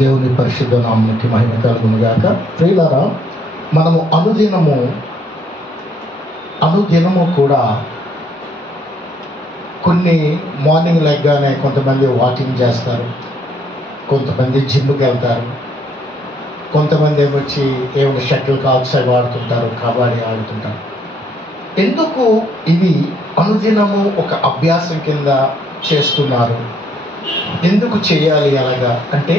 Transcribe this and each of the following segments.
దేవుని పరిశుద్ధ నామముకి మహిమ కలుగును గాక. ప్రియులారా, మనము అనుదినము కూడా కొన్ని మార్నింగ్ లెగ్గానే కొంతమంది వాకింగ్ చేస్తారు, కొంతమంది జిమ్కి వెళ్తారు, కొంతమంది ఏమొచ్చి ఏమైనా షటిల్ కాక్స్ అవి ఆడుతుంటారు, కబడ్డీ ఆడుతుంటారు. ఎందుకు ఇవి అనుదినము ఒక అభ్యాసం కింద చేస్తున్నారు? ఎందుకు చేయాలి అలాగా అంటే,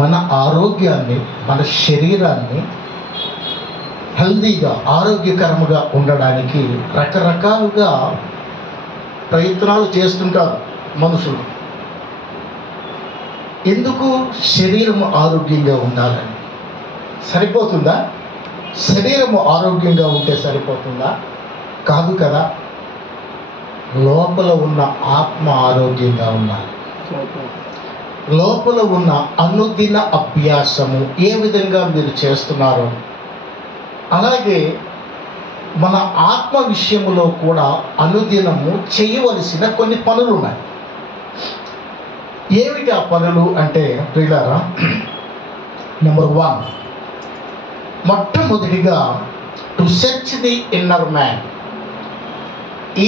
మన ఆరోగ్యాన్ని, మన శరీరాన్ని హెల్దీగా, ఆరోగ్యకరముగా ఉండడానికి రకరకాలుగా ప్రయత్నాలు చేస్తుంటారు మనుషులు. ఎందుకు? శరీరం ఆరోగ్యంగా ఉండాలని. సరిపోతుందా? శరీరము ఆరోగ్యంగా ఉంటే సరిపోతుందా? కాదు కదా. లోపల ఉన్న ఆత్మ ఆరోగ్యంగా ఉండాలి. లోపల ఉన్న అనుదిన అభ్యాసము ఏ విధంగా మీరు చేస్తున్నారో, అలాగే మన ఆత్మ విషయములో కూడా అనుదినము చేయవలసిన కొన్ని పనులు ఉన్నాయి. ఏమిటి ఆ పనులు అంటే, ప్రియులారా, నెంబర్ 1, మొట్టమొదటిగా to search the inner man.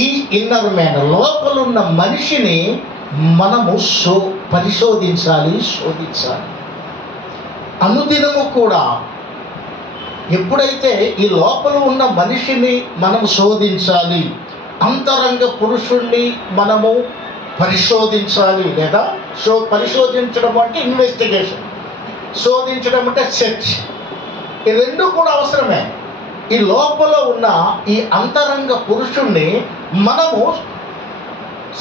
ఈ ఇన్నర్ మ్యాన్, లోపలున్న మనిషిని మనము పరిశోధించాలి, శోధించాలి. అనుదినము కూడా ఎప్పుడైతే ఈ లోపల ఉన్న మనిషిని మనము శోధించాలి, అంతరంగ పురుషుణ్ణి మనము పరిశోధించాలి, లేదా పరిశోధించడం అంటే ఇన్వెస్టిగేషన్, శోధించడం అంటే సెర్చ్. ఈ రెండు కూడా అవసరమే. ఈ లోపల ఉన్న ఈ అంతరంగ పురుషుణ్ణి మనము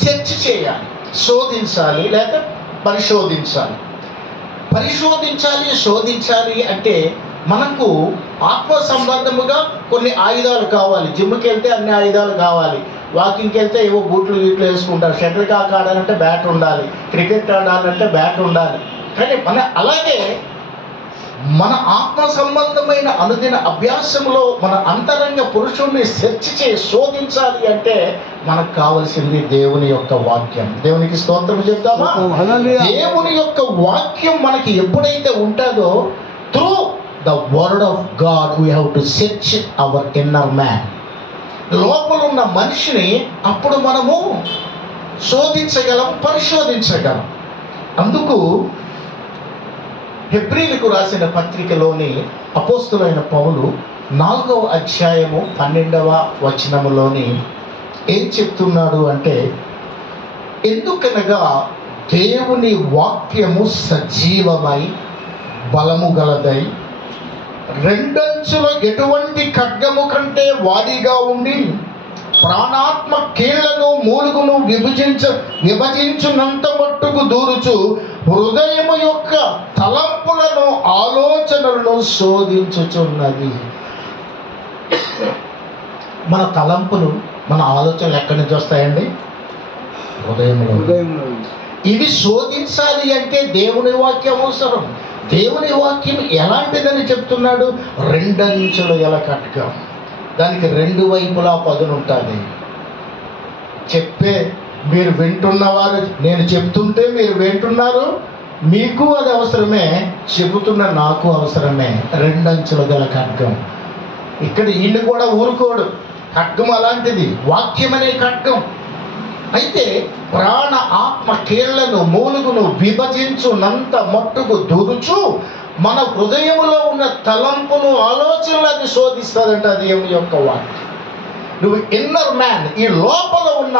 సెర్చ్ చేయాలి, శోధించాలి, లేదా పరిశోధించాలి. శోధించాలి అంటే మనకు ఆత్మ సంబంధముగా కొన్ని ఆయుధాలు కావాలి. జిమ్కి వెళ్తే అన్ని ఆయుధాలు కావాలి. వాకింగ్కి వెళ్తే ఏవో బూట్లు వేసుకుంటారు. షటిల్ కాక్ ఆడాలంటే బ్యాట్ ఉండాలి, క్రికెట్ ఆడాలంటే బ్యాట్ ఉండాలి. కానీ అలాగే మన ఆత్మ సంబంధమైన అనుదిన అభ్యాసంలో మన అంతరంగ పురుషుణ్ణి సెర్చ్ చేసి శోధించాలి అంటే మనకు కావలసింది దేవుని యొక్క వాక్యం. దేవునికి స్తోత్రం చెప్తామా? దేవుని యొక్క వాక్యం మనకి ఎప్పుడైతే ఉంటుందో, through the word of God we have to search hour inner man. లోపల ఉన్న మనిషిని అప్పుడు మనము శోధించగలం, పరిశోధించగలం. అందుకు హెబ్రీలకు రాసిన పత్రికలోని అపోస్తులైన పౌలు 4వ అధ్యాయము 12వ వచనములోని ఏం చెప్తున్నాడు అంటే, ఎందుకనగా దేవుని వాక్యము సజీవమై బలము గలదై, రెండంచుల ఎటువంటి ఖడ్గము కంటే వాడిగా ఉండి, ప్రాణాత్మ కీళ్లను మూలుగును విభజించునంత మట్టుకు దూరుచు, హృదయము యొక్క తలంపులను ఆలోచనలను శోధించుచున్నది. మన తలంపులు, మన ఆలోచనలు ఎక్కడి నుంచి వస్తాయండి? హృదయంలో. ఇవి శోధించాలి అంటే దేవుని వాక్యం అవసరం. దేవుని వాక్యం ఎలాంటిదని చెప్తున్నాడు? 2 అంచుల ఎలకట్గా. దానికి 2 వైపులా పదును ఉంటుంది. మీరు వింటున్నవారు, నేను చెప్తుంటే మీరు వింటున్నారు, మీకు అది అవసరమే, చెబుతున్న నాకు అవసరమే. 2 అంచుల గల ఖడ్గం. ఇక్కడ ఈయన కూడా ఊరుకోడు. ఖడ్గం అలాంటిది, వాక్యం అనే ఖడ్గం. అయితే ప్రాణ ఆత్మ కీళ్లను మూలుగును విభజించునంత మట్టుకు దూరుచు, మన హృదయములో ఉన్న తలంపును, ఆలోచనలను శోధిస్తారంట దేవుని యొక్క వాక్యం. నువ్వు ఇన్నర్ మ్యాన్, ఈ లోపల ఉన్న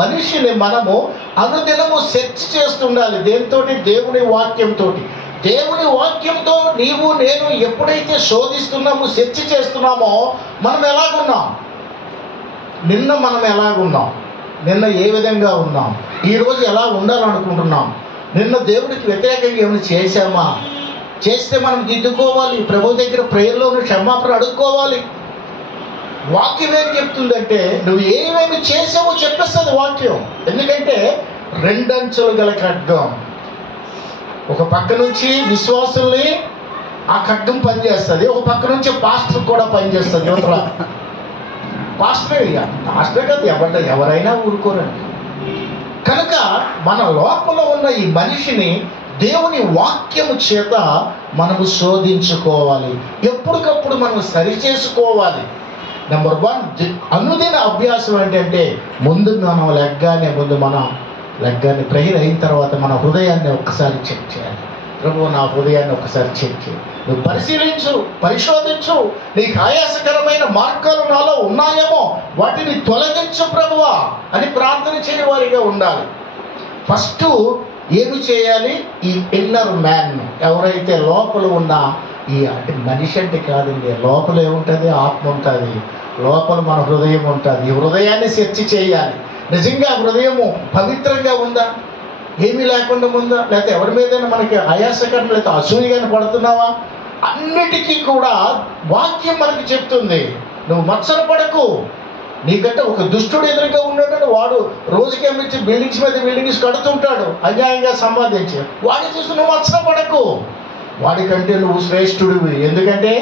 మనిషిని మనము అనుదినము సెర్చ్ చేస్తుండాలి. దేనితోటి? దేవుని వాక్యంతో. దేవుని వాక్యంతో నీవు నేను ఎప్పుడైతే శోధిస్తున్నామో, సెర్చ్ చేస్తున్నామో, మనం ఎలాగున్నాం? నిన్న మనం ఎలాగున్నాం? నిన్న ఏ విధంగా ఉన్నాం? ఈరోజు ఎలా ఉండాలనుకుంటున్నాం? నిన్న దేవుడికి వ్యతిరేకంగా ఏమైనా చేశామా? చేస్తే మనం దిద్దుకోవాలి. ప్రభు దగ్గర ప్రేయర్లోని క్షమాపణ అడుక్కోవాలి. వాక్యం ఏం చెప్తుందంటే, నువ్వు ఏమేమి చేసావో చెప్పేస్తుంది వాక్యం. ఎందుకంటే 2 అంచులు గల ఖడ్గం. ఒక పక్క నుంచి విశ్వాసుల్ని ఆ ఖడ్గం పనిచేస్తుంది, ఒక పక్క నుంచి పాస్టర్ కూడా పనిచేస్తుంది. పాస్టరే కాదు, ఎవరైనా ఊరుకోరండి. కనుక మన లోపల ఉన్న ఈ మనిషిని దేవుని వాక్యము చేత మనము శోధించుకోవాలి, ఎప్పటికప్పుడు మనం సరిచేసుకోవాలి. నెంబర్ 1 అనుదిన అభ్యాసం ఏంటంటే ముందు మనం లెగ్గాన్ని ప్రేయర్ అయిన తర్వాత మన హృదయాన్ని ఒక్కసారి చెక్ చేయాలి. ప్రభు, నా హృదయాన్ని ఒకసారి చెక్ చేయి, నువ్వు పరిశీలించు, పరిశోధించు, నీకు ఆయాసకరమైన మార్గాలు నాలో ఉన్నాయేమో వాటిని తొలగించు ప్రభువా అని ప్రార్థన చేయవారిగా ఉండాలి. ఫస్ట్ ఏమి చేయాలి? ఈ ఇన్నర్ మ్యాన్, ఎవరైతే లోపల ఉన్న అంటే మనిషి అంటే కాదండి, లోపల ఏముంటుంది? ఆత్మ ఉంటుంది, లోపల మన హృదయం ఉంటుంది. ఈ హృదయాన్ని సెర్చ్ చేయాలి. నిజంగా హృదయము పవిత్రంగా ఉందా, ఏమీ లేకుండా ఉందా, లేకపోతే ఎవరి మీదైనా మనకి ఆయాసకరం, లేకపోతే అసూయగానే పడుతున్నావా? అన్నిటికీ కూడా వాక్యం మనకి చెప్తుంది, నువ్వు మత్సర పడకు. నీకంటే ఒక దుష్టుడు ఎదురుగా ఉన్నాడని వాడు రోజుకి ఏమిచ్చి బిల్డింగ్స్ కడుతుంటాడు, అన్యాయంగా సంపాదించి, వాడిని చూసి నువ్వు మత్సర పడకు. వాడికంటే నువ్వు శ్రేష్ఠుడివి. ఎందుకంటే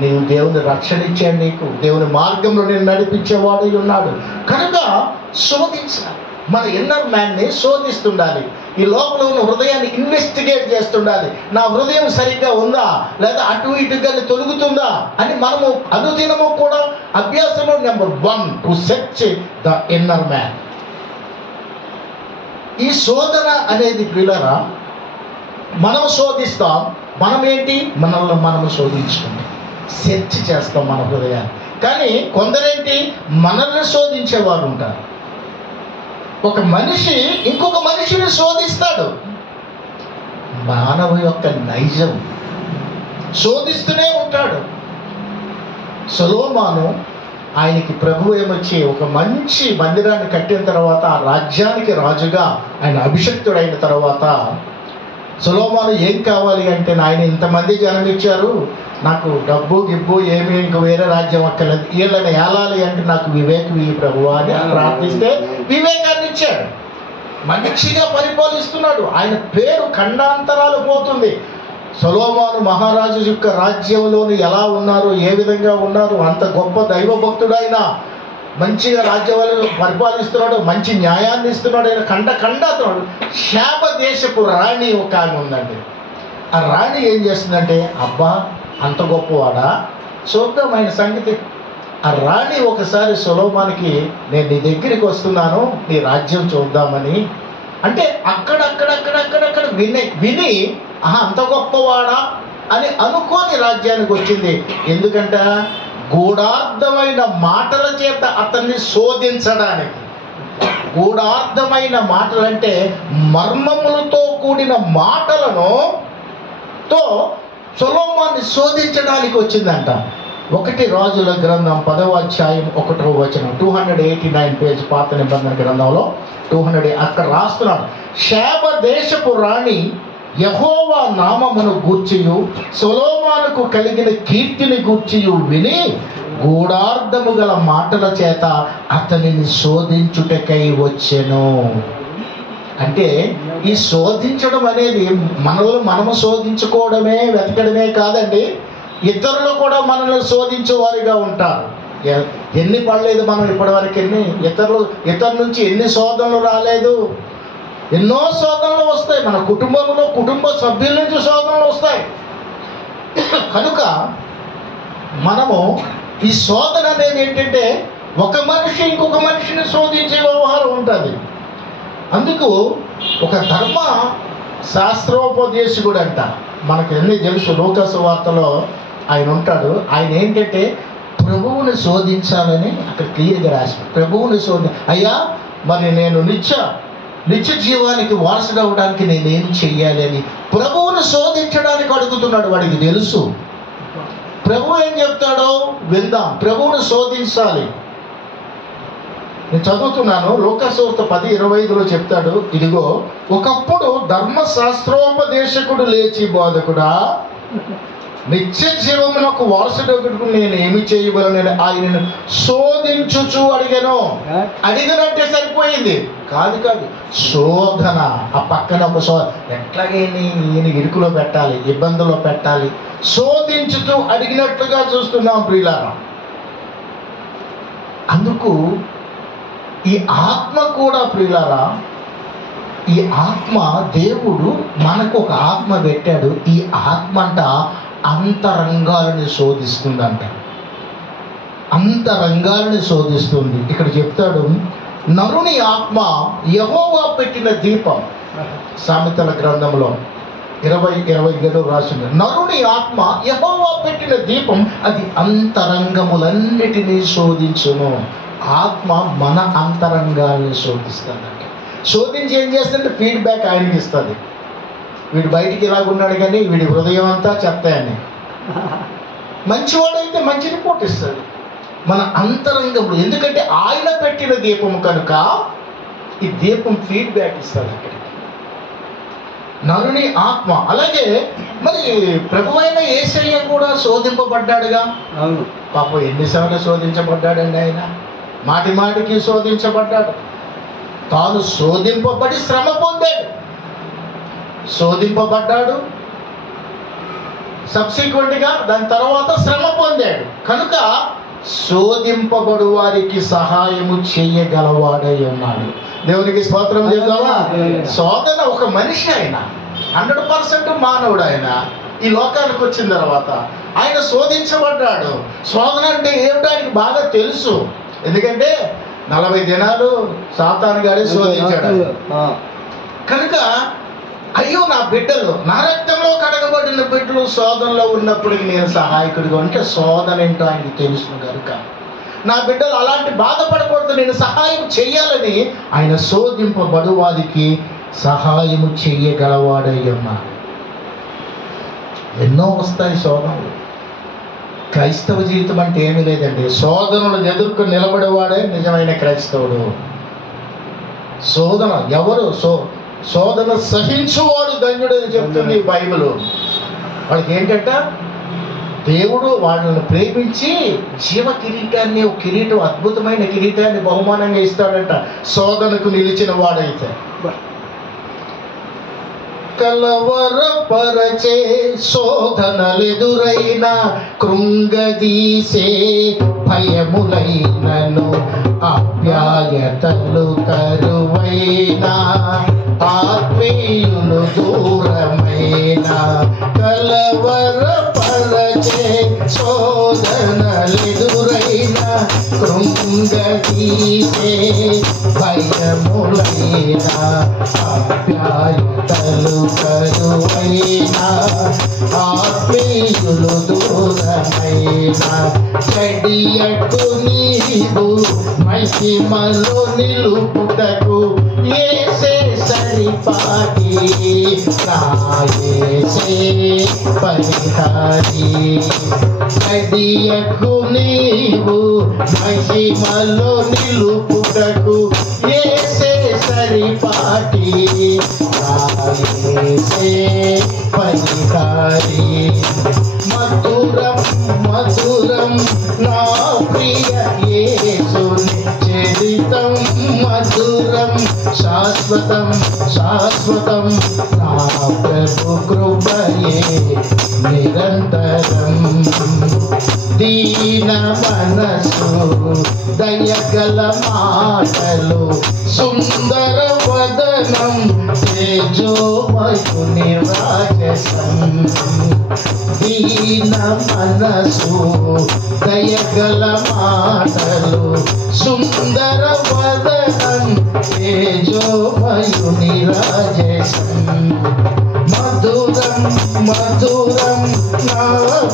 నీవు దేవుని రక్షణ ఇచ్చాడు, నీకు దేవుని మార్గంలో నేను నడిపించేవాడు ఉన్నాడు. కనుక శోధించాలి, మన ఇన్నర్ మ్యాన్ని శోధిస్తుండాలి. ఈ లోపల ఉన్న హృదయాన్ని ఇన్వెస్టిగేట్ చేస్తుండాలి. నా హృదయం సరిగ్గా ఉందా, లేదా అటు ఇటుగా తొలుగుతుందా అని మనము అనుదినము కూడా అభ్యాసంలో number 1 to search the inner man. ఈ శోధన అనేది పిల్లరా, మనం శోధిస్తాం, మనం ఏంటి, మనల్ని మనము శోధించుకుంటాం, సెర్చ్ చేస్తాం మన హృదయాన్ని. కానీ కొందరేంటి, మనల్ని శోధించేవారు ఉంటారు. ఒక మనిషి ఇంకొక మనిషిని శోధిస్తాడు. మానవ యొక్క నైజం, శోధిస్తూనే ఉంటాడు. సొలొమోను, ఆయనకి ప్రభు ఏమొచ్చి ఒక మంచి మందిరాన్ని కట్టిన తర్వాత, ఆ రాజ్యానికి రాజుగా ఆయన అభిషక్తుడైన తర్వాత, సొలొమోను ఏం కావాలి అంటే, ఆయన ఇంతమంది జనం ఇచ్చారు, నాకు డబ్బు గిబ్బు ఏమి, ఇంక వేరే రాజ్యం అక్కర్లేదు, వీళ్ళని ఏలాలి అంటే నాకు వివేకం ఇయ్యి ప్రభువా అని ప్రార్థిస్తే వివేకాన్ని ఇచ్చాడు. మంచిగా పరిపాలిస్తున్నాడు. ఆయన పేరు ఖండాంతరాలు పోతుంది. సొలొమోను మహారాజు యొక్క రాజ్యంలోని ఎలా ఉన్నారు, ఏ విధంగా ఉన్నారు, అంత గొప్ప దైవభక్తుడు ఆయన, మంచిగా రాజ్యాలను పరిపాలిస్తున్నాడు, మంచి న్యాయాన్ని ఇస్తున్నాడు. ఆయన ఖండాతున్నాడు. శాప దేశపు రాణి ఒక ఆమె ఉందండి. ఆ రాణి ఏం చేస్తుందంటే, అబ్బా అంత గొప్పవాడా, చూద్దాం ఆయన సంగతి. ఆ రాణి ఒకసారి సొలొమోనుకి, నేను నీ దగ్గరికి వస్తున్నాను, నీ రాజ్యం చూద్దామని అంటే అక్కడక్కడ విని అంత గొప్పవాడా అని అనుకోని రాజ్యానికి వచ్చింది. ఎందుకంటే గూఢార్థమైన మాటల చేత అతన్ని శోధించడానికి. గూఢార్థమైన మాటలంటే మర్మములతో కూడిన మాటలను తో సొలొమోన్ని శోధించడానికి వచ్చిందంట. 1 రాజుల గ్రంథం 10వ అధ్యాయం 1వ వచనం, 289 పేజ్ పాత నిబంధన గ్రంథంలో 200 అక్కడ రాస్తున్నాడు. శాప దేశపు రాణి యెహోవా నామమును గూర్చియు సొలొమోనుకు కలిగిన కీర్తిని గూర్చియు విని గూఢార్థము గల మాటల చేత అతనిని శోధించుటకై వచ్చెను. అంటే ఈ శోధించడం అనేది మనలో మనము శోధించుకోవడమే, వెతకడమే కాదండి, ఇతరులు కూడా మనల్ని శోధించేవారిగా ఉంటారు. ఎన్ని పడలేదు మనం ఇప్పటివరకు, ఇతరుల నుంచి ఎన్ని శోధనలు రాలేదు. ఎన్నో శోధనలు వస్తాయి, మన కుటుంబంలో కుటుంబ సభ్యుల నుంచి శోధనలు వస్తాయి. కనుక మనము ఈ శోధన అనేది ఏంటంటే, ఒక మనిషి ఇంకొక మనిషిని శోధించే వ్యవహారం ఉంటుంది. అందుకు ఒక ధర్మ శాస్త్రోపదేశకుడు అంట, మనకు ఎన్ని తెలుసు, లూకా సువార్తలో ఆయన ఉంటాడు. ఆయన ఏంటంటే ప్రభువుని శోధించాలని అక్కడ క్లియర్గా రాసి, ప్రభువుని అయ్యా మరి నేను నిత్య జీవానికి వారసుడు అవడానికి నేనేం చెయ్యాలి అని ప్రభువుని శోధించడానికి అడుగుతున్నాడు. వాడికి తెలుసు ప్రభు ఏం చెప్తాడో వెళ్దాం, ప్రభువుని శోధించాలి. నేను చదువుతున్నాను, లూకా సువార్త 10:25లో చెప్తాడు, ఇదిగో ఒకప్పుడు ధర్మశాస్త్రోపదేశకుడు లేచి, బోధకుడా నిత్య జీవమునకు వారసుడు నేను ఏమి చేయగలను ఆయనను శోధించుచు అడిగాను. అడిగినట్టే సరిపోయింది కాదు, శోధన. ఆ పక్కన ఒక ఎట్లాగే ఈయన ఇరుకులో పెట్టాలి, ఇబ్బందులో పెట్టాలి, శోధించుతూ అడిగినట్లుగా చూస్తున్నాం ప్రియులారా. అందుకు ఈ ఆత్మ కూడా ప్రియులారా ఈ ఆత్మ, దేవుడు మనకు ఒక ఆత్మ పెట్టాడు. ఈ ఆత్మ అంట అంతరంగాలను శోధిస్తుందంట. అంతరంగాలను శోధిస్తుంది. ఇక్కడ చెప్తాడు, నరుని ఆత్మ యెహోవా పెట్టిన దీపం. సామెతల గ్రంథంలో 20:27 రాసింది, నరుని ఆత్మ యెహోవా పెట్టిన దీపం, అది అంతరంగములన్నిటినీ శోధించును. ఆత్మ మన అంతరంగాల్ని శోధిస్తుందంట. శోధించి ఏం చేస్తుంటే ఫీడ్బ్యాక్ ఆయనకి ఇస్తుంది. వీడు బయటికి ఇలాగున్నాడు కానీ వీడి హృదయం అంతా చెప్తాయని. మంచివాడైతే మంచి రిపోర్ట్ ఇస్తుంది మన అంతరంగంలో. ఎందుకంటే ఆయన పెట్టిన దీపం కనుక ఈ దీపం ఫీడ్బ్యాక్ ఇస్తుంది అక్కడికి. నరుని ఆత్మ. అలాగే మరి ప్రభువైన యేసయ్య కూడా శోధింపబడ్డాడుగా. పాపం ఎన్నిసార్లు శోధించబడ్డాడండి ఆయన. మాటి మాటికి శోధించబడ్డాడు. తాను శోధింపబడి శ్రమ పొందాడు. శోధింపబడ్డాడు, సబ్సిక్వెంట్గా దాని తర్వాత శ్రమ పొందాడు. కనుక శోధింపబడు వారికి సహాయము చేయగలవాడై ఉన్నాడు. దేవునికి స్తోత్రం చేద్దామా. శోధన ఒక మనిషి, ఆయన 100% మానవుడు. ఆయన ఈ లోకానికి వచ్చిన తర్వాత ఆయన శోధించబడ్డాడు. శోధన అంటే ఏమిటో ఆయనకి బాగా తెలుసు. ఎందుకంటే 40 దినాలు సాతాను గారి శోధించాడు. కనుక అయ్యో నా బిడ్డలు, నా రక్తంలో కడగబడిన బిడ్డలు శోధనలో ఉన్నప్పటికీ నేను సహాయకుడిగా, అంటే శోధన ఏంటో ఆయనకి తెలుసు కనుక నా బిడ్డలు అలాంటి బాధపడకూడదు, నేను సహాయం చెయ్యాలని ఆయన శోధింపబడు వారికి సహాయము చెయ్యగలవాడై ఉన్నాడు. ఎన్నో వస్తాయి శోధనలు. క్రైస్తవ జీవితం అంటే ఏమీ లేదండి, శోధనలు ఎదుర్కొని నిలబడేవాడే నిజమైన క్రైస్తవుడు. శోధన ఎవరు శోధన సహించువాడు ధన్యుడని చెప్తుంది బైబిల్. వాళ్ళకి ఏంటంట, దేవుడు వాళ్ళని ప్రేమించి జీవ కిరీటాన్ని, ఒక కిరీటం, అద్భుతమైన కిరీటాన్ని బహుమానంగా ఇస్తాడంట శోధనకు నిలిచిన వాడైతే. కలవరపరచే శోధనలెదురైన కృంగదీసే భయములైనను ఆప్యాయతలు కరువైన ఆత్మీయులు దూరమైన కలవరపరచే శోధనలెదురైన కృంగదీసే భయములైన ఆప్యాయతలు కరువైన ఆత్మీయులు దూరమైన చెడియకు నీవు మహిమలో నిలుపుటకు యేసే సరిపాటి, నా యేసే పరిహారి. చెడియకు నీవు మహిమలో నిలుపుటకు యేసే సరిపాటి, నా యేసే పరిహారి. మధురం మధురం నా ప్రియ యేసుని చరితం, మధురం శాశ్వతం శాశ్వతం నా ప్రభు కృపయే నిరంతరం. దీన మనసు దయగల మాటలు సుందర వదనం తేజోమయుని రాజసం. దీన మనసు దయగల మాటలు సుందర వదనం తేజోమయుని రాజసం. మధురం మధురం నా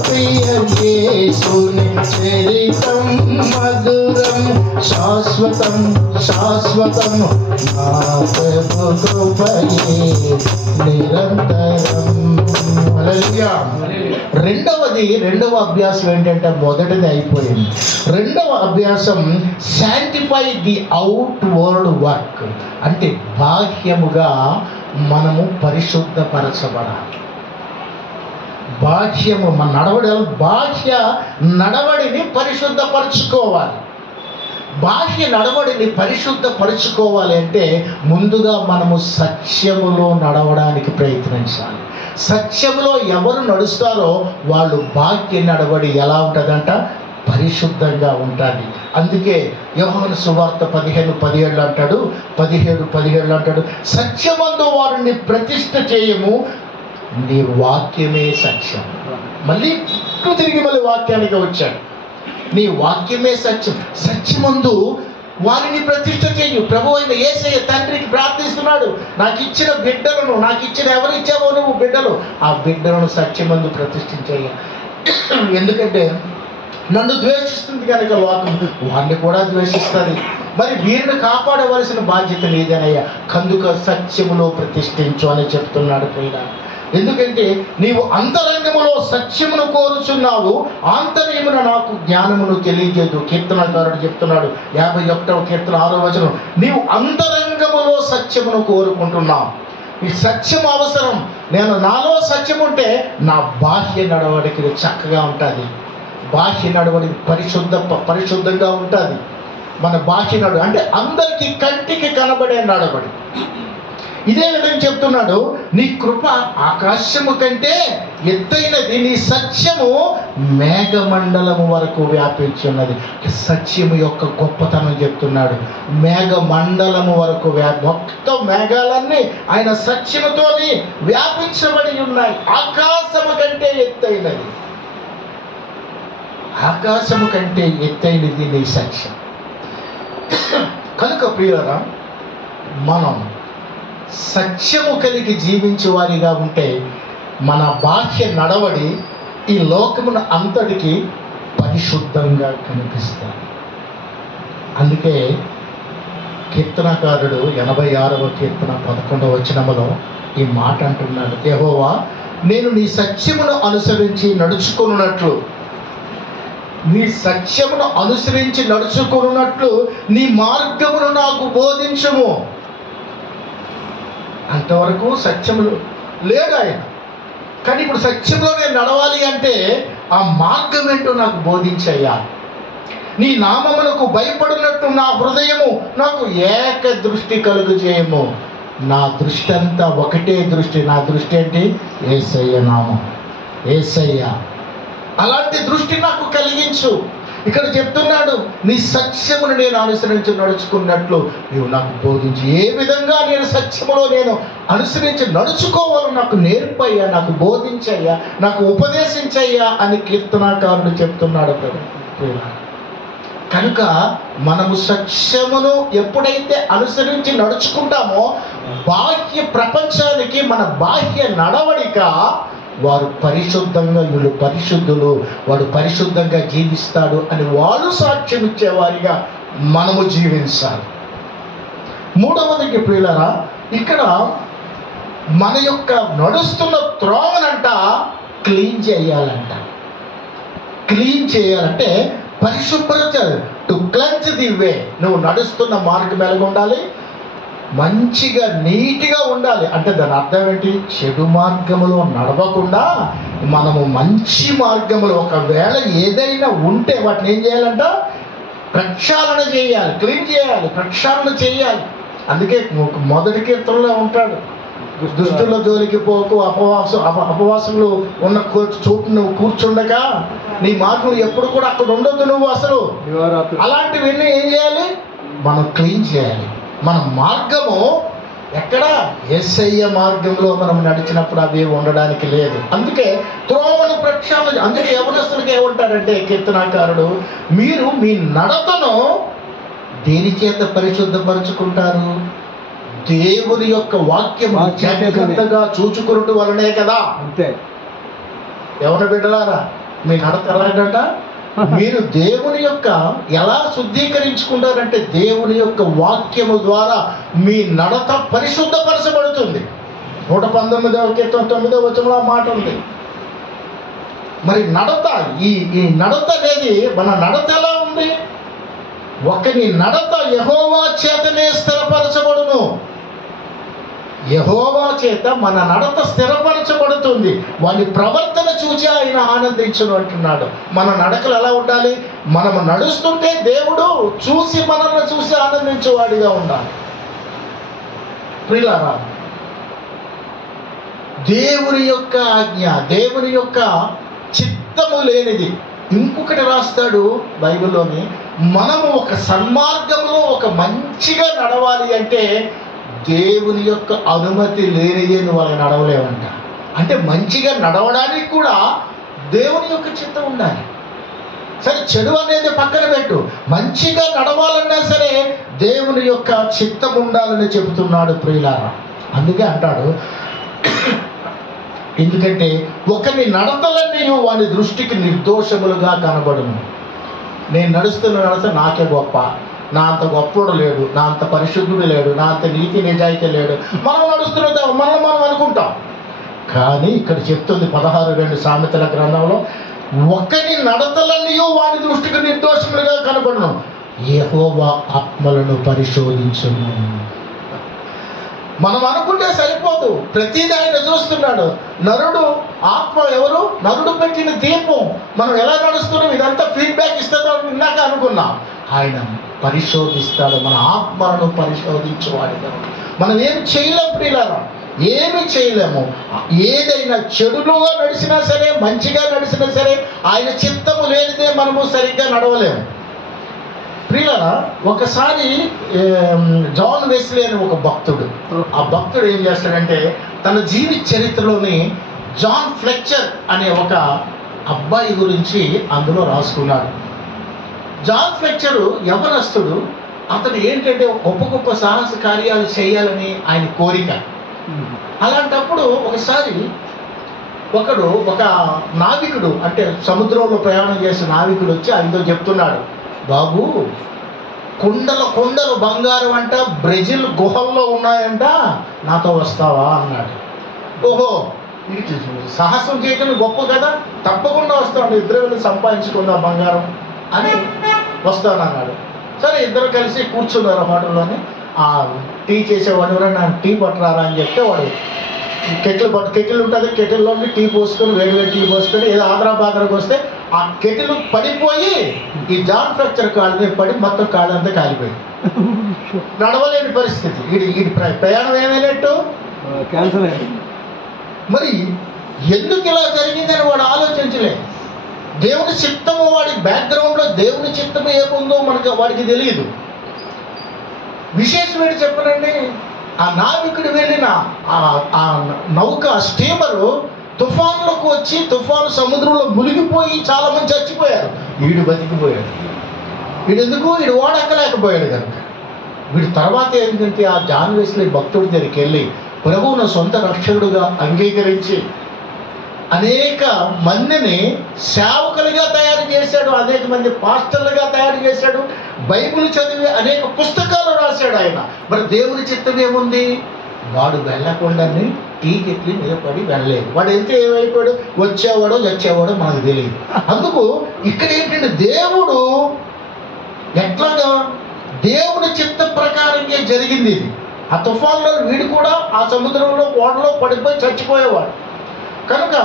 ప్రియ యేసుని చరితం, మధురం శాశ్వతం శాశ్వతం నా ప్రభు కృపయే నిరంతరం. హల్లెలూయా. రెండవ అభ్యాసం ఏంటంటే, మొదటిది అయిపోయింది. రెండవ అభ్యాసం శాంటిఫై ది అవుట్వర్డ్ వర్క్, అంటే బాహ్యముగా మనము పరిశుద్ధపరచబడాలి. బాహ్యము మన నడవడి, బాహ్య నడవడిని పరిశుద్ధపరచుకోవాలి. బాహ్య నడవడిని పరిశుద్ధపరచుకోవాలి అంటే ముందుగా మనము సత్యములో నడవడానికి ప్రయత్నించాలి. సత్యములో ఎవరు నడుస్తారో వాళ్ళు బాహ్య నడవడి ఎలా ఉంటుందంట, పరిశుద్ధంగా ఉంటుంది. అందుకే యోహాను సువార్త 15:17 అంటాడు, 17:17 అంటాడు, సత్యమందు వారిని ప్రతిష్ఠ చేయము, నీ వాక్యమే సత్యం. మళ్ళీ తిరిగి వాక్యానికి వచ్చాడు, నీ వాక్యమే సత్యం. సత్యమందు వారిని ప్రతిష్ఠ చేయు. ప్రభు అయిన యేసయ్య తండ్రికి ప్రార్థిస్తున్నాడు, నాకు ఇచ్చిన బిడ్డలను, నాకు ఇచ్చిన ఎవరిచ్చావో నువ్వు బిడ్డలు, ఆ బిడ్డలను సత్యమందు ప్రతిష్ఠించయ్యా. ఎందుకంటే నన్ను ద్వేషిస్తుంది కనుక లోకం వారిని కూడా ద్వేషిస్తుంది. మరి వీరిని కాపాడవలసిన బాధ్యత నీదేనయ్యా, కందుక సత్యములో ప్రతిష్ఠించు అని చెప్తున్నాడు ప్రియుడా. ఎందుకంటే నీవు అంతరంగములో సత్యమును కోరుచున్నావు, ఆంతర్యమున నాకు జ్ఞానమును తెలియజేదు. కీర్తనకారుడు చెప్తున్నాడు 51వ కీర్తన 6వ వచనం, నీవు అంతరంగములో సత్యమును కోరుకుంటున్నావు. ఈ సత్యం అవసరం. నేను నాలో సత్యం ఉంటే నా బాహ్య నడవడికి చక్కగా ఉంటుంది, బాహ్య నడవడికి పరిశుద్ధంగా ఉంటుంది. మన బాహ్య నడవడి అంటే అందరికీ కంటికి కనబడే నడవడి. ఇదే విధంగా చెప్తున్నాడు, నీ కృప ఆకాశము కంటే ఎత్తైనది, నీ సత్యము మేఘమండలము వరకు వ్యాపించి ఉన్నది. సత్యము యొక్క గొప్పతనం చెప్తున్నాడు. మేఘమండలము వరకు మొత్తం మేఘాలన్నీ ఆయన సత్యముతోని వ్యాపించబడి ఉన్నాయి. ఆకాశము కంటే ఎత్తైనది, ఆకాశము కంటే ఎత్తైనది నీ సత్యం. కనుక ప్రియులారా, మనం సత్యము కలిగి జీవించే వారిగా ఉంటే మన బాహ్య నడవడి ఈ లోకమును అంతటికి పరిశుద్ధంగా కనిపిస్తాయి. అందుకే కీర్తనకారుడు 86వ కీర్తన 11వ వచనములో ఈ మాట అంటున్నాడు, యెహోవా నేను నీ సత్యమును అనుసరించి నడుచుకున్నట్లు, నీ సత్యమును అనుసరించి నడుచుకున్నట్లు నీ మార్గమును నాకు బోధించుము. అంతవరకు సత్యములు లేడు ఆయన, కానీ ఇప్పుడు సత్యంలో నేను నడవాలి అంటే ఆ మార్గం ఏంటో నాకు బోధించయ్యా. నీ నామమునకు భయపడినట్టు నా హృదయము నాకు ఏక దృష్టి కలుగు చేయము. నా దృష్టి అంతా ఒకటే దృష్టి. నా దృష్టి ఏంటి? యేసయ్య నామం, యేసయ్య. అలాంటి దృష్టి నాకు కలిగించు. ఇక్కడ చెప్తున్నాడు, నీ సత్యమును నేను అనుసరించి నడుచుకున్నట్లు నీవు నాకు బోధించి, ఏ విధంగా నేను సత్యములో నేను అనుసరించి నడుచుకోవాలో నాకు నేర్పయ్యా, నాకు బోధించయ్యా, నాకు ఉపదేశించయ్యా అని కీర్తనాకారుడు చెప్తున్నాడు. కనుక మనము సత్యమును ఎప్పుడైతే అనుసరించి నడుచుకుంటామో బాహ్య ప్రపంచానికి మన బాహ్య నడవడిక వారు పరిశుద్ధంగా, వీళ్ళు పరిశుద్ధులు, వాడు పరిశుద్ధంగా జీవిస్తాడు అని వాళ్ళు సాక్ష్యం ఇచ్చేవారిగా మనము జీవించాలి. మూడవదికి ప్రియులారా, ఇక్కడ మన యొక్క నడుస్తున్న త్రోవనంట క్లీన్ చేయాలంట. క్లీన్ చేయాలంటే పరిశుభ్రచాలి. To cleanse the way. నువ్వు నడుస్తున్న మార్గం ఎలాగ ఉండాలి? మంచిగా నీట్గా ఉండాలి. అంటే దాని అర్థం ఏంటి? చెడు మార్గములో నడవకుండా మనము మంచి మార్గములో, ఒకవేళ ఏదైనా ఉంటే వాటిని ఏం చేయాలంట? ప్రక్షాళన చేయాలి, క్లీన్ చేయాలి, ప్రక్షాళన చేయాలి. అందుకే మొదటి కీర్తనలో ఉంటాడు, దుష్టుల జోలికి పోకు, అపవాసములు ఉన్న చోటు నువ్వు కూర్చుండగా నీ మార్గం ఎప్పుడు కూడా అక్కడ ఉండొద్దు నువ్వు. అసలు అలాంటివన్నీ ఏం చేయాలి? మనం క్లీన్ చేయాలి. మన మార్గము ఎక్కడ? యేసయ్య మార్గంలో మనం నడిచినప్పుడు అవి ఉండడానికి లేదు. అందుకే త్రోవను ప్రక్షాళన. అందుకే యవనస్తులకి ఏమంటారంటే కీర్తనాకారుడు, మీరు మీ నడతను దేని చేత పరిశుద్ధపరుచుకుంటారు? దేవుని యొక్క వాక్యం జాగ్రత్తగా చూచుకున్నట్టు వలనే కదా. అంతే. యవన బిడ్డలారా, మీ నడత ఎలాగంట? మీరు దేవుని యొక్క ఎలా శుద్ధీకరించుకుంటారంటే దేవుని యొక్క వాక్యము ద్వారా మీ నడత పరిశుద్ధపరచబడుతుంది. 119వ కీర్తన 9వ వచనంలో మాట ఉంది. మరి నడత, ఈ నడత అనేది, మన నడత ఎలా ఉంది? ఒకని నడత యెహోవా చేతనే స్థిరపరచబడును. యెహోవా చేత మన నడత స్థిరపరచబడుతుంది. వాని ప్రవర్తన చూసి ఆయన ఆనందించును అంటున్నాడు. మన నడకలు ఎలా ఉండాలి? మనము నడుస్తుంటే దేవుడు చూసి మనల్ని చూసి ఆనందించేవాడిగా ఉండాలి. ప్రియులారా, దేవుని యొక్క ఆజ్ఞ, దేవుని యొక్క చిత్తము లేనిది, ఇంకొకటి రాస్తాడు బైబిల్లోని, మనము ఒక సన్మార్గంలో ఒక మంచిగా నడవాలి అంటే దేవుని యొక్క అనుమతి లేనిదే నువ్వు అలా నడవలేవంట. అంటే మంచిగా నడవడానికి కూడా దేవుని యొక్క చిత్తం ఉండాలి. సరే, చెడు అనేది పక్కన పెట్టు, మంచిగా నడవాలన్నా సరే దేవుని యొక్క చిత్తం ఉండాలని చెబుతున్నాడు ప్రియులారా. అందుకే అంటాడు, ఎందుకంటే ఒకరి నడతలన్నీ వాని దృష్టికి నిర్దోషములుగా కనబడును. నేను నడుస్తున్న నడత నాకే గొప్ప, నా అంత గొప్పడు లేడు, నా అంత పరిశుద్ధుడు లేడు, నా అంత నీతి నిజాయితీ లేడు, మనం నడుస్తున్నది మనం అనుకుంటాం. కానీ ఇక్కడ చెప్తుంది 16:2 సామెతల గ్రంథంలో, ఒకరి నడతలన్నీ వాని దృష్టికి నిర్దోషములుగా కనబడును, యెహోవా ఆత్మలను పరిశోధించును. మనం అనుకుంటే సరిపోదు, ప్రతిదీ ఆయన చూస్తున్నాడు. నరుడు ఆత్మ ఎవరు? నరుడు పెట్టిన దీపం. మనం ఎలా నడుస్తున్నాం ఇదంతా ఫీడ్బ్యాక్ ఇస్తుందో ఇందాక అనుకున్నాం. ఆయన పరిశోధిస్తాడు, మన ఆత్మలను పరిశోధించేవాడిగా. మనం ఏం చేయలేం ప్రియులారా, ఏమి చేయలేము. ఏదైనా చెడులుగా నడిచినా సరే, మంచిగా నడిచినా సరే, ఆయన చిత్తము లేనిదే మనము సరిగ్గా నడవలేము ప్రియులారా. ఒకసారి జాన్ వెస్లీ అనే ఒక భక్తుడు, ఆ భక్తుడు ఏం చేస్తాడంటే తన జీవిత చరిత్రలోని జాన్ ఫ్లెక్చర్ అనే ఒక అబ్బాయి గురించి అందులో రాసుకున్నాడు. జాన్ ఫ్లెక్చరు యవనస్తుడు. అతడు ఏంటంటే గొప్ప గొప్ప సాహస కార్యాలు చేయాలని ఆయన కోరిక. అలాంటప్పుడు ఒకసారి ఒక నావికుడు, అంటే సముద్రంలో ప్రయాణం చేసే నావికుడు వచ్చి ఆయనతో చెప్తున్నాడు, బాబు కొండలు బంగారం అంట బ్రెజిల్ గుహల్లో ఉన్నాయంట, నాతో వస్తావా అన్నాడు. ఓహో, సాహసం చేయటం గొప్ప కదా, తప్పకుండా వస్తాడు, ఇద్దరు వెళ్ళి సంపాదించుకుందాం బంగారం అని వస్తానన్నాడు. సరే, ఇద్దరు కలిసి కూర్చున్నారు హోటల్లోని. ఆ టీ చేసేవాడు, ఎవరైనా టీ పట్టరారా అని చెప్తే వాడు కెటిల్ ఉంటుంది, కెటిల్లో టీ పోసుకొని వేడిగా టీ పోసుకొని ఏదో ఆంధ్రాబాద్రకు వస్తే ఆ కెటిల్ పడిపోయి ఈ జాన్ ఫ్రాక్చర్ కాళ్ళ మీద పడి మొత్తం కాళ్ళంతా కాలిపోయింది. నడవలేని పరిస్థితి. ఇది ప్రయాణం ఏమైనట్టు క్యాన్సర్ అయింది. మరి ఎందుకు ఇలా జరిగిందని వాడు ఆలోచించలేదు. దేవుని చిత్తము, వాడి బ్యాక్గ్రౌండ్లో దేవుని చిత్తము ఏముందో వాడికి తెలియదు. విశేషం ఏంటి చెప్పనండి, ఆ నావికుడు వెళ్ళిన ఆ నౌక స్టీమరు తుఫాన్లకు వచ్చి తుఫాను సముద్రంలో మునిగిపోయి చాలా మంది చచ్చిపోయారు. వీడు బతికిపోయాడు. వీడెందుకు? వీడు ఓడెక్కలేకపోయాడు కనుక. వీడి తర్వాత ఏంటంటే ఆ జాన్ వెస్లీ భక్తుడి దగ్గరికి వెళ్ళి ప్రభువును సొంత రక్షకుడుగా అంగీకరించి అనేక మందిని సేవకులుగా తయారు చేశాడు, అనేక మంది పాస్టర్లుగా తయారు చేశాడు, బైబిల్ చదివి అనేక పుస్తకాలు రాశాడు ఆయన. మరి దేవుని చిత్తం ఏముంది? వాడు వెళ్ళకుండానే టీకెట్లి మీద పడి వెళ్ళలేదు. వాడు వెళ్తే ఏమైపోయాడు? వచ్చేవాడో చచ్చేవాడో మనకు తెలియదు. అందుకు ఇక్కడ ఏంటంటే దేవుడు ఎట్లాగా దేవుని చిత్త ప్రకారంగా జరిగింది ఇది. ఆ తుఫాన్లో వీడు కూడా ఆ సముద్రంలో ఓడలో పడిపోయి చచ్చిపోయేవాడు. కనుక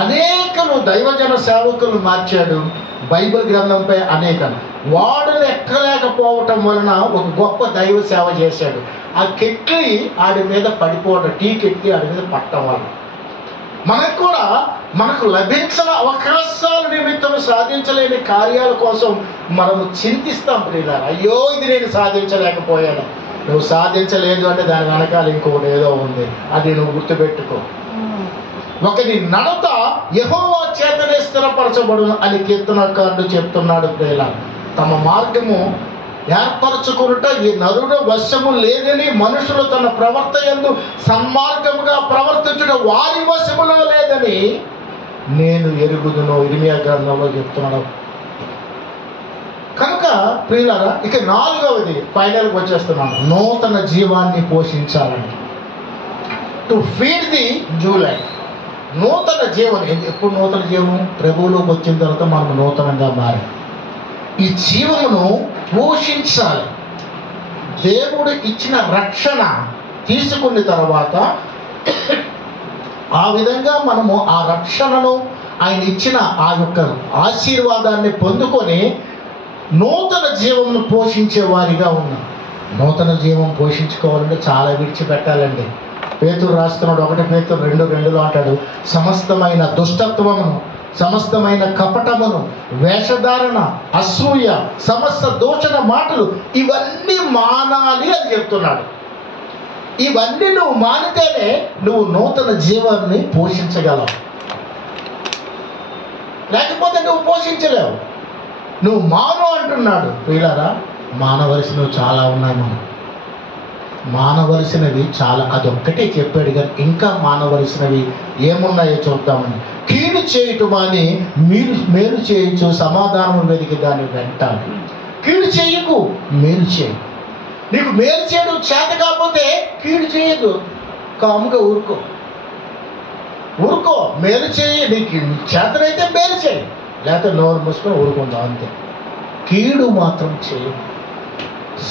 అనేకలు దైవజన సేవకులు మార్చాడు. బైబిల్ గ్రంథంపై అనేకలు వాడు ఎక్కలేకపోవటం వలన ఒక గొప్ప దైవ సేవ చేశాడు. ఆ కెట్లి ఆడి మీద పడిపోవడం, టీ కెట్లి ఆడి మీద పట్టడం వల్ల మనకు లభించిన అవకాశాల నిమిత్తం సాధించలేని కార్యాల కోసం మనము చింతిస్తాం ప్రియులారా. అయ్యో, ఇది నేను సాధించలేకపోయాను. నువ్వు సాధించలేదు అంటే దాని వెనకాల ఇంకొకటి ఏదో ఉంది, అది నువ్వు గుర్తుపెట్టుకో. ఒకరి నడత యెహోవా చేతనే స్థిరపరచబడును అని కీర్తనకారుడు చెప్తున్నాడు ప్రియులారా. తమ మార్గము ఏర్పరచుకునుట ఈ నరుడు వశము లేదని మనుషులు తన ప్రవర్తయందు సన్మార్గముగా ప్రవర్తించుట వారి వశములో లేదని నేను ఎరుగుదును, ఇర్మియా గ్రంథంలో చెప్తున్నాడు. కనుక ప్రియులారా, ఇక 4వది ఫైనల్కి వచ్చేస్తున్నాను. నూతన జీవాన్ని పోషించాలని, to feed the new life. నూతన జీవనం. ఎప్పుడు నూతన జీవనం? ప్రభువులోకి వచ్చిన తర్వాత మనం నూతనంగా మారాం. ఈ జీవమును పోషించాలి. దేవుడు ఇచ్చిన రక్షణ తీసుకున్న తర్వాత ఆ విధంగా మనము ఆ రక్షణను, ఆయన ఇచ్చిన ఆ యొక్క ఆశీర్వాదాన్ని పొందుకొని నూతన జీవమును పోషించే వారిగా ఉన్నాం. నూతన జీవం పోషించుకోవాలంటే చాలా విడిచిపెట్టాలండి. పేతురు రాస్తున్నాడు, 1 పేతురు 2:2 అంటాడు, సమస్తమైన దుష్టత్వమును సమస్తమైన కపటమును, వేషధారణ, అసూయ, సమస్త దూషణ మాటలు ఇవన్నీ మానాలి అని చెప్తున్నాడు. ఇవన్నీ నువ్వు మానితేనే నువ్వు నూతన జీవాన్ని పోషించగలవు, లేకపోతే నువ్వు పోషించలేవు. నువ్వు మాను అంటున్నాడు. ప్రియులారా, మానవలసినవి చాలా ఉన్నాయి. మనం మానవలసినవి చాలా, అదొక్కటే చెప్పాడు కానీ ఇంకా మానవలసినవి ఏమున్నాయో చూద్దామని. కీడు చేయటం అని మీరు మేలు చేయొచ్చు, సమాధానం వెతికి దాన్ని వెంటాడు. కీడు చేయకు, మేలు చేయి. నీకు మేలు చేయడం చేత కాకపోతే కీడు చేయదు, కాముగా ఊరుకో. మేలు చేయి. నీకు చేతనైతే మేలు చేయి, లేకపోతే నోరు మూసుకొని ఊరుకుందాం అంతే. కీడు మాత్రం చేయి.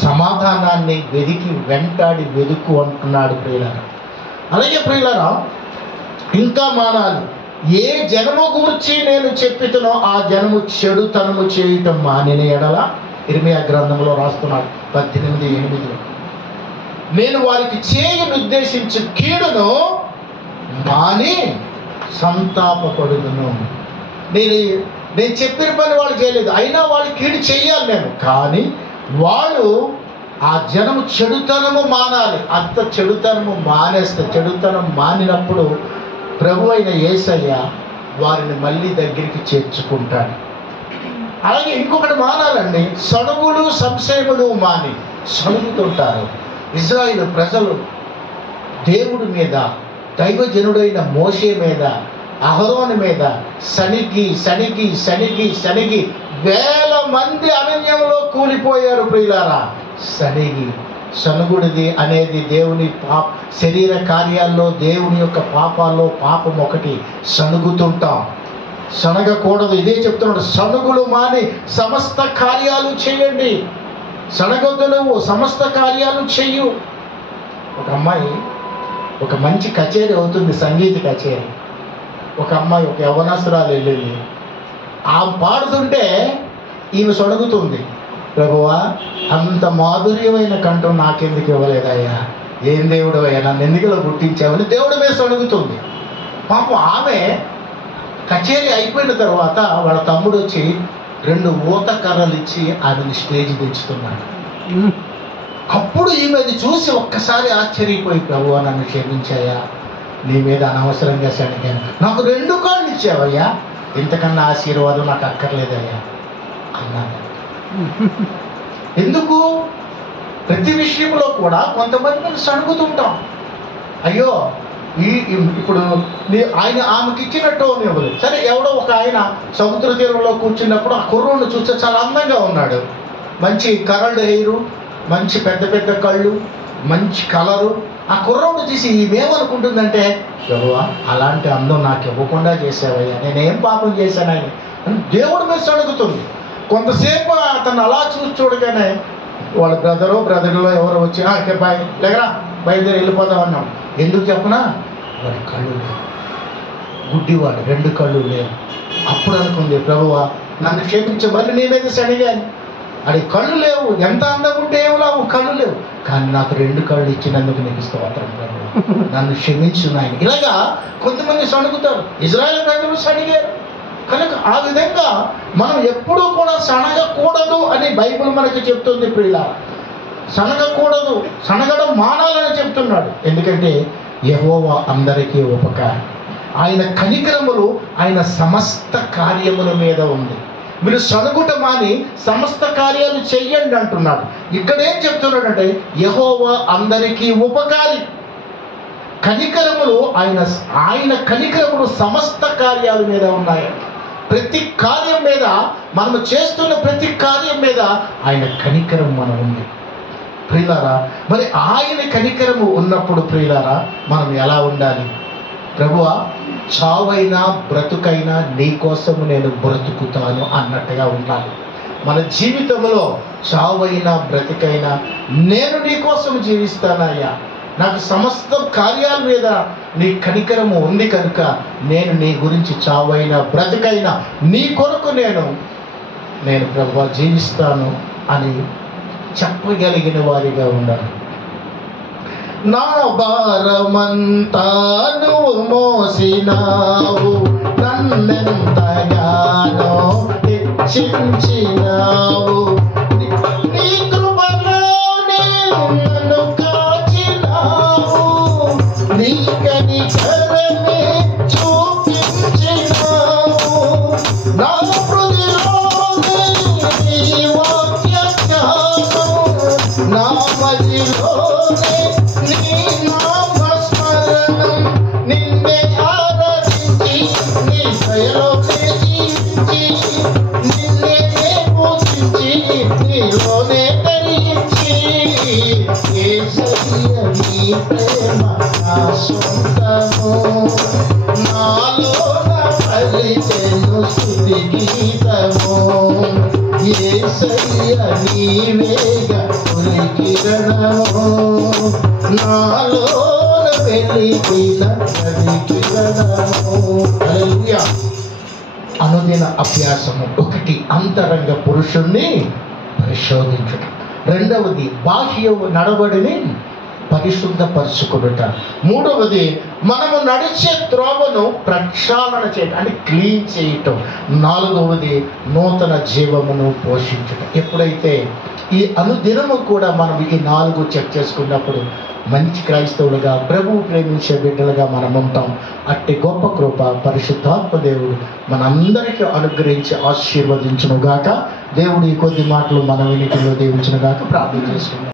సమాధానాన్ని వెంటాడి వెదుకు అంటున్నాడు ప్రియులారా. అలాగే ప్రియులారా, ఇంకా మానాలి. ఏ జనము గురించి నేను చెప్పితునో ఆ జనము చెడుతనము చేయటం మానిన ఎడల, ఇర్మియా గ్రంథంలో రాస్తున్నాడు 18:8. నేను వారికి చేయనుద్దేశించి కీడును మాని సంతాపపడుదును. నేను చెప్పిన పని వాళ్ళు చేయలేదు, అయినా వాళ్ళు కీడు చెయ్యాలి నేను. కానీ వాళ్ళు, ఆ జనము చెడుతనము మానాలి. అంత చెడుతనము మానేస్తే, చెడుతనం మానినప్పుడు ప్రభు అయిన యేసయ్య వారిని మళ్ళీ దగ్గరికి చేర్చుకుంటాడు. అలాగే ఇంకొకటి మానాలండి, సణుగులు సంశయములు మాని. సణుగుతుంటారు ఇశ్రాయేలు ప్రజలు దేవుడి మీద, దైవజనుడైన మోషే మీద, అహరోను మీద సణిగి వేల మంది అరణ్యంలో కూలిపోయారు ప్రియులారా. సణుగుడిది అనేది దేవుని శరీర కార్యాల్లో, దేవుని యొక్క పాపాల్లో పాపం ఒకటి. సణుగుతుంటాం, సనగకూడదు. ఇదే చెప్తున్నాడు, సణుగులు మాని సమస్త కార్యాలు చేయండి. సనగొద్దు, నువ్వు సమస్త కార్యాలు చెయ్యు. ఒక అమ్మాయి, ఒక మంచి కచేరీ అవుతుంది, సంగీత కచేరీ. ఒక అమ్మాయి, ఒక యవ్వనస్తురాలు వెళ్ళింది. ఆమె పాడుతుంటే ఈమె సొడుగుతుంది. ప్రభువా, అంత మాధుర్యమైన కంఠం నాకెందుకు ఇవ్వలేదయ్యా, ఏం దేవుడు అయ్యా, నన్ను ఎందుకులో పుట్టించావని దేవుడి మీద సొడుగుతుంది. పాపం ఆమె కచేరీ అయిపోయిన తర్వాత వాళ్ళ తమ్ముడు వచ్చి 2 ఊత కర్రలు ఇచ్చి ఆమెను స్టేజ్ తెచ్చుతున్నాడు. అప్పుడు ఈమెది చూసి ఒక్కసారి ఆశ్చర్యపోయి, ప్రభువా నన్ను క్షమించాయా, నీ మీద అనవసరంగా సణిగాను, నాకు 2 కాళ్ళు ఇచ్చావయ్యా, ఇంతకన్నా ఆశీర్వాదం నాకు అక్కర్లేదయ్యా అన్నాను. ఎందుకు? ప్రతి విషయంలో కూడా కొంతమంది మనం సణుగుతుంటాం. అయ్యో, ఇప్పుడు ఆమెకి ఇచ్చినట్టు ఇవ్వలేదు. సరే, ఎవడో ఒక ఆయన సముద్ర తీరంలో కూర్చున్నప్పుడు ఆ కుర్రోడ్ని చూస్తే చాలా అందంగా ఉన్నాడు. మంచి కరల్డ్ హెయిర్, మంచి పెద్ద పెద్ద కళ్ళు, మంచి కలరు. ఆ కుర్రోడ్ని చూసి ఈమెమనుకుంటుందంటే, ప్రభువా అలాంటి అందం నాకు ఇవ్వకుండా చేసావయ్యా, నేనేం పాపం చేశానని దేవుడి మీద సణుగుతుంది. కొంతసేపు అతను అలా చూసి చూడగానే వాళ్ళ బ్రదర్లో ఎవరో వచ్చి, బాయ్ లేకరా, బయలుదేరి వెళ్ళిపోదాం అన్నాం. ఎందుకు చెప్పనా, వాడి కళ్ళు లేవు, గుడ్డివాడు, 2 కళ్ళు లేవు. అప్పుడు అనుకుంది, ప్రభువా నన్ను క్షమించే, మళ్ళీ నేనైతే సణిగాను. అది కళ్ళు లేవు, ఎంత అందంగా ఉంటే ఏం లాభం, కళ్ళు లేవు, కానీ నాకు 2 కళ్ళు ఇచ్చినందుకు నీకు స్తోత్రం ప్రభువా, నన్ను క్షమించు నాయన. ఇలాగా కొంతమంది సణుగుతారు. ఇజ్రాయేల్ ప్రజలు సణిగారు. కనుక ఆ విధంగా మనం ఎప్పుడూ కూడా సనగకూడదు అని బైబిల్ మనకి చెప్తుంది ప్రియులారా. సనగకూడదు, సనగడం మానాలని చెప్తున్నాడు. ఎందుకంటే యెహోవా అందరికీ ఉపకారం, ఆయన కనికరములు ఆయన సమస్త కార్యముల మీద ఉంది. మీరు సణుగుట మాని సమస్త కార్యాలు చెయ్యండి అంటున్నాడు. ఇక్కడేం చెప్తున్నాడంటే, యెహోవా అందరికీ ఉపకారి, కనికరములు ఆయన కనికరములు సమస్త కార్యాల మీద ఉన్నాయి. ప్రతి కార్యం మీద, మనము చేస్తున్న ప్రతి కార్యం మీద ఆయన కనికరం మనం ఉంది ప్రియులారా. మరి ఆయన కనికరము ఉన్నప్పుడు ప్రియులారా మనం ఎలా ఉండాలి? ప్రభువా, చావైనా బ్రతుకైనా నీ కోసము నేను బ్రతుకుతాను అన్నట్టుగా ఉండాలి. మన జీవితంలో చావైనా బ్రతికైనా నేను నీ కోసం జీవిస్తానయ్యా, నాకు సమస్త కార్యాల మీద నీ కనికరము ఉంది కనుక నేను నీ గురించి చావైనా బ్రతికైనా నీ కొరకు నేను ప్రభువా జీవిస్తాను అని చెప్పగలిగిన వారిగా ఉండాలి. నా భారమంతా నువ్వు మోసినావు, నన్ను నన్నెంతగానో హెచ్చించినావు. నీ కృపలోనే నన్ను కాచినావు. నీ కనికరమే చూపించినావు. నా హృదయంలోనే నీ వాక్య జ్ఞానం, నా మదిలోనే నీ నామస్మరణం. నిన్నే ఆరాధించి నీ దయలోనే జీవించి, నిన్నే పూజించి నీలోనే తరించి, యేసయ్య నీ ప్రేమ నా సొంతము. నాలోన పలికెను స్తుతి గీతము. యేసయ్య నీవేగా తొలి కిరణము. నాలోన వెలిగిన ప్రతి కిరణము. హల్లెలూయా. అనుదిన అభ్యాసము. ఒకటి, అంతరంగ పురుషుణ్ణి పరిశోధించడం. రెండవది, బాహ్య నడవడిని పరిశుద్ధపరుచుకునుట. మూడవది, మనము నడిచే త్రోవను ప్రక్షాళన చేయటం, అంటే క్లీన్ చేయటం. నాలుగవది, నూతన జీవమును పోషించటం. ఎప్పుడైతే ఈ అనుదినము కూడా మనం ఈ 4 చెక్ చేసుకున్నప్పుడు మంచి క్రైస్తవులుగా, ప్రభువు ప్రేమించే బిడ్డలుగా మనం ఉంటాం. అట్టి గొప్ప కృప పరిశుద్ధాత్మ దేవుడు మనందరికీ అనుగ్రహించి ఆశీర్వదించును గాక. దేవుడు ఈ కొద్ది మాటలు మన వినికిలో దీవించును గాక. ప్రార్థన చేసుకుందాం.